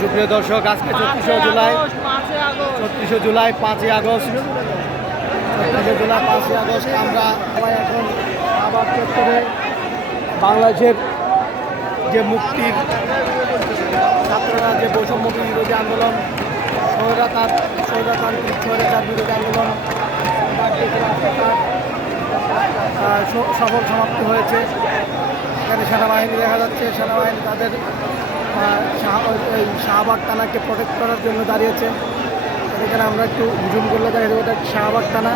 সুপ্রিয় দর্শক, আজকে 34শে জুলাই 5ই আগস্ট আমরা সবাই এখন আবার চত্বরে বাংলাদেশের যে মুক্তির ছাত্ররা যে বৈষম্য বিরোধী আন্দোলন, স্বৈরাচার বিরোধী আন্দোলন সফল সমাপ্তি হয়েছে। এখানে সেনাবাহিনী দেখা যাচ্ছে, সেনাবাহিনী তাদের শাহবাগ থানাকে প্রোটেক্ট করার জন্য দাঁড়িয়েছে। এখানে আমরা একটু জুম করলে দেখা যাবে এটা শাহবাগ থানা।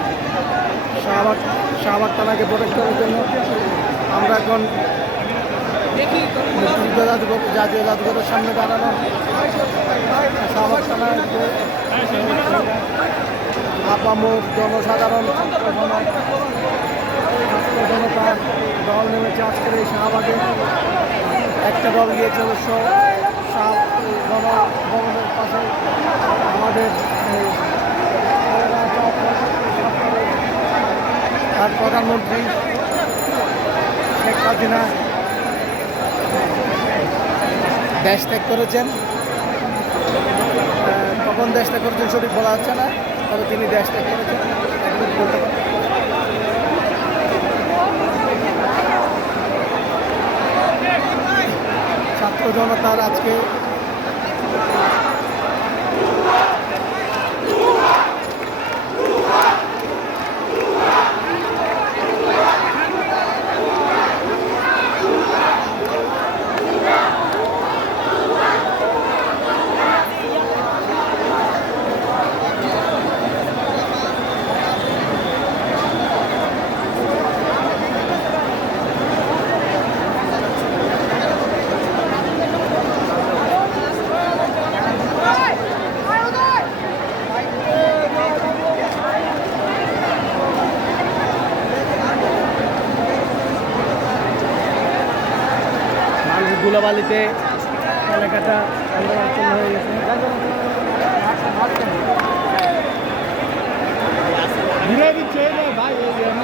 শাহবাগ থানাকে প্রোটেক্ট করার জন্য আমরা এখন জাতীয় জাদুঘরের সামনে দাঁড়ানো। শাহবাগ থানা আপামুখ জনসাধারণ জনতা দল নেমেছে আজকের এই শাহবাগে। একটা দল গিয়েছে অবশ্য গণভবনের পাশে আমাদের আর প্রধানমন্ত্রী শেখ হাসিনা দেশ ত্যাগ করেছেন। কখন দেশ ত্যাগ করেছেন সঠিক বলা যাচ্ছে না, তবে তিনি দেশ ত্যাগ করেছেন বলতে পারেন। ছাত্র জনতার আজকে ধুলাবালিতে এলাকাটা আন্দোলন হয়ে গেছে। ঘুরে দিচ্ছে ভাই,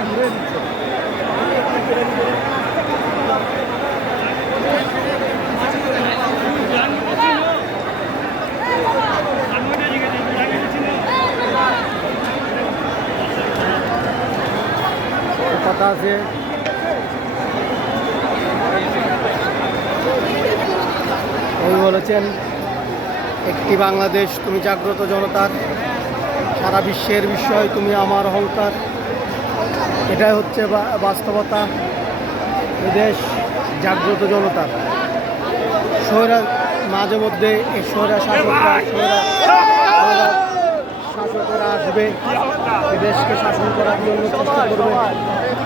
ঘুরে দিচ্ছে। কথা আছে উনি বলেছেন, একটি বাংলাদেশ তুমি জাগ্রত জনতার, সারা বিশ্বের বিষয় তুমি আমার অহংকার। এটাই হচ্ছে বাস্তবতা। এদেশ জাগ্রত জনতার। মাঝে মধ্যে এই শাসকরা আসবে, এদেশকে শাসন করার জন্য চেষ্টা করবে।